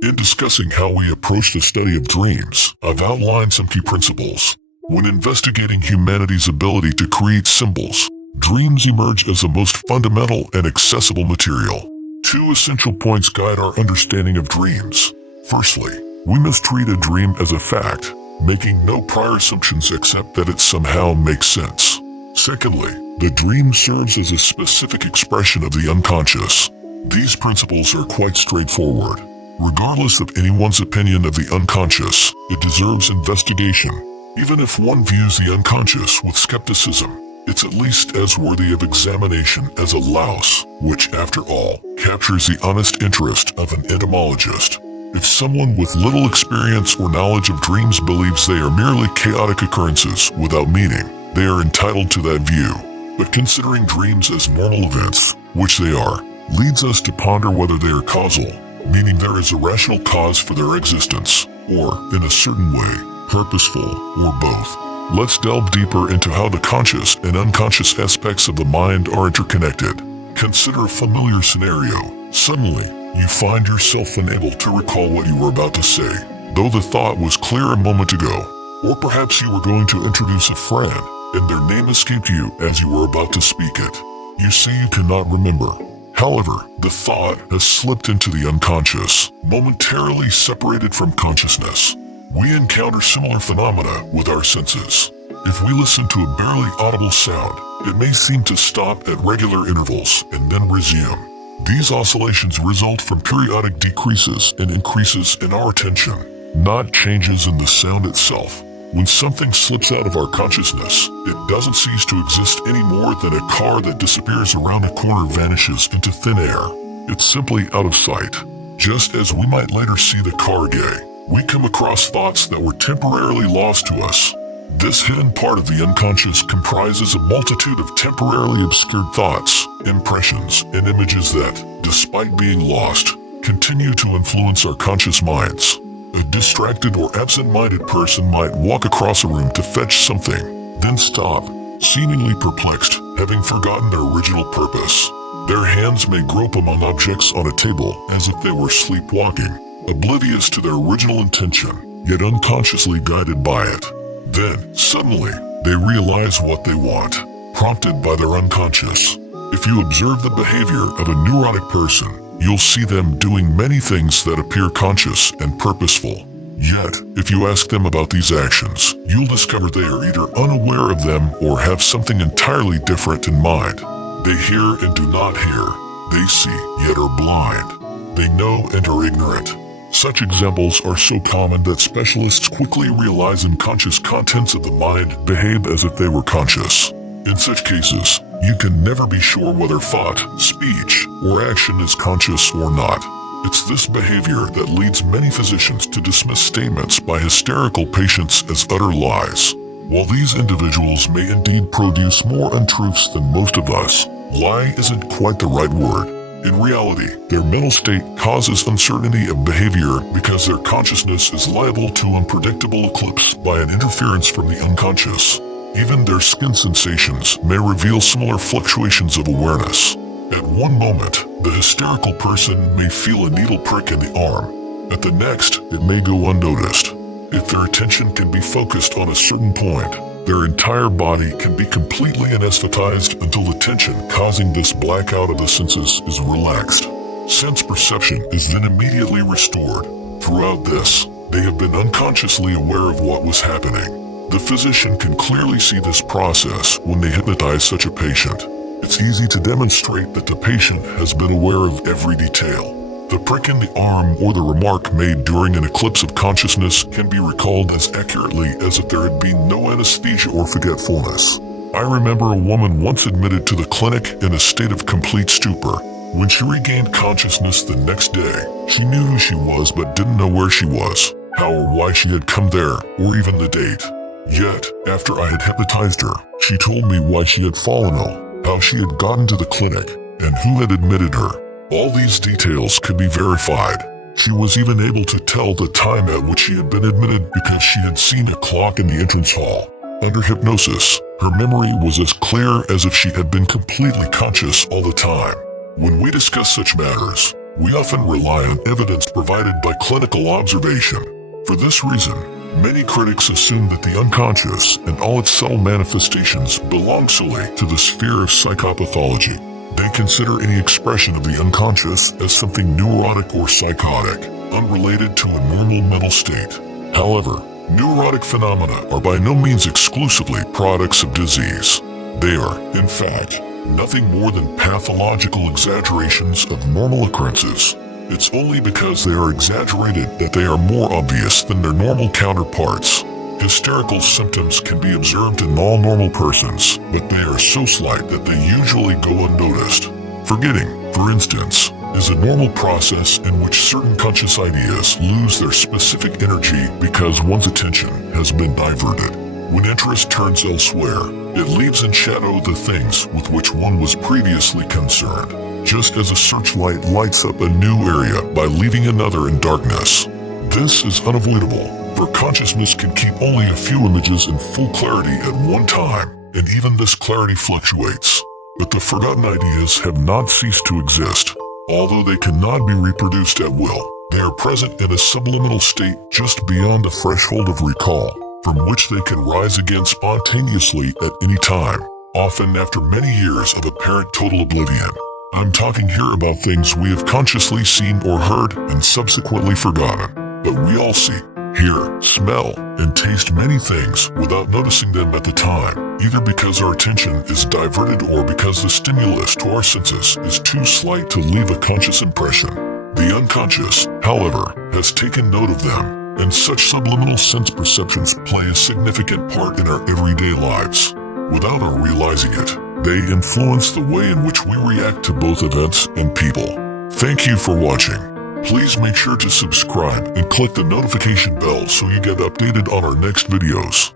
In discussing how we approach the study of dreams, I've outlined some key principles. When investigating humanity's ability to create symbols, dreams emerge as the most fundamental and accessible material. Two essential points guide our understanding of dreams. Firstly, we must treat a dream as a fact, making no prior assumptions except that it somehow makes sense. Secondly, the dream serves as a specific expression of the unconscious. These principles are quite straightforward. Regardless of anyone's opinion of the unconscious, it deserves investigation. Even if one views the unconscious with skepticism, it's at least as worthy of examination as a louse, which, after all, captures the honest interest of an entomologist. If someone with little experience or knowledge of dreams believes they are merely chaotic occurrences without meaning, they are entitled to that view. But considering dreams as normal events, which they are, leads us to ponder whether they are causal, meaning there is a rational cause for their existence, or, in a certain way, purposeful, or both. Let's delve deeper into how the conscious and unconscious aspects of the mind are interconnected. Consider a familiar scenario. Suddenly, you find yourself unable to recall what you were about to say, though the thought was clear a moment ago. Or perhaps you were going to introduce a friend, and their name escaped you as you were about to speak it. You say you cannot remember. However, the thought has slipped into the unconscious, momentarily separated from consciousness. We encounter similar phenomena with our senses. If we listen to a barely audible sound, it may seem to stop at regular intervals and then resume. These oscillations result from periodic decreases and increases in our attention, not changes in the sound itself. When something slips out of our consciousness, it doesn't cease to exist any more than a car that disappears around a corner vanishes into thin air. It's simply out of sight. Just as we might later see the car again, we come across thoughts that were temporarily lost to us. This hidden part of the unconscious comprises a multitude of temporarily obscured thoughts, impressions, and images that, despite being lost, continue to influence our conscious minds. A distracted or absent-minded person might walk across a room to fetch something, then stop, seemingly perplexed, having forgotten their original purpose. Their hands may grope among objects on a table as if they were sleepwalking, oblivious to their original intention, yet unconsciously guided by it. Then, suddenly, they realize what they want, prompted by their unconscious. If you observe the behavior of a neurotic person, you'll see them doing many things that appear conscious and purposeful. Yet, if you ask them about these actions, you'll discover they are either unaware of them or have something entirely different in mind. They hear and do not hear. They see, yet are blind. They know and are ignorant. Such examples are so common that specialists quickly realize unconscious contents of the mind behave as if they were conscious. In such cases, you can never be sure whether thought, speech, or action is conscious or not. It's this behavior that leads many physicians to dismiss statements by hysterical patients as utter lies. While these individuals may indeed produce more untruths than most of us, lie isn't quite the right word. In reality, their mental state causes uncertainty of behavior because their consciousness is liable to unpredictable eclipse by an interference from the unconscious. Even their skin sensations may reveal similar fluctuations of awareness. At one moment, the hysterical person may feel a needle prick in the arm. At the next, it may go unnoticed. If their attention can be focused on a certain point, their entire body can be completely anesthetized until the tension causing this blackout of the senses is relaxed. Sense perception is then immediately restored. Throughout this, they have been unconsciously aware of what was happening. The physician can clearly see this process when they hypnotize such a patient. It's easy to demonstrate that the patient has been aware of every detail. The prick in the arm or the remark made during an eclipse of consciousness can be recalled as accurately as if there had been no anesthesia or forgetfulness. I remember a woman once admitted to the clinic in a state of complete stupor. When she regained consciousness the next day, she knew who she was but didn't know where she was, how or why she had come there, or even the date. Yet, after I had hypnotized her, she told me why she had fallen ill, how she had gotten to the clinic, and who had admitted her. All these details could be verified. She was even able to tell the time at which she had been admitted because she had seen a clock in the entrance hall. Under hypnosis, her memory was as clear as if she had been completely conscious all the time. When we discuss such matters, We often rely on evidence provided by clinical observation. For this reason, many critics assume that the unconscious and all its subtle manifestations belong solely to the sphere of psychopathology. They consider any expression of the unconscious as something neurotic or psychotic, unrelated to a normal mental state. However, neurotic phenomena are by no means exclusively products of disease. They are, in fact, nothing more than pathological exaggerations of normal occurrences. It's only because they are exaggerated that they are more obvious than their normal counterparts. Hysterical symptoms can be observed in all normal persons, but they are so slight that they usually go unnoticed. Forgetting, for instance, is a normal process in which certain conscious ideas lose their specific energy because one's attention has been diverted. When interest turns elsewhere, it leaves in shadow the things with which one was previously concerned, just as a searchlight lights up a new area by leaving another in darkness. This is unavoidable, for consciousness can keep only a few images in full clarity at one time, and even this clarity fluctuates. But the forgotten ideas have not ceased to exist. Although they cannot be reproduced at will, they are present in a subliminal state just beyond the threshold of recall, from which they can rise again spontaneously at any time, often after many years of apparent total oblivion. I'm talking here about things we have consciously seen or heard and subsequently forgotten. But we all see, hear, smell, and taste many things without noticing them at the time, either because our attention is diverted or because the stimulus to our senses is too slight to leave a conscious impression. The unconscious, however, has taken note of them, and such subliminal sense perceptions play a significant part in our everyday lives. Without our realizing it, they influence the way in which we react to both events and people. Thank you for watching. Please make sure to subscribe and click the notification bell so you get updated on our next videos.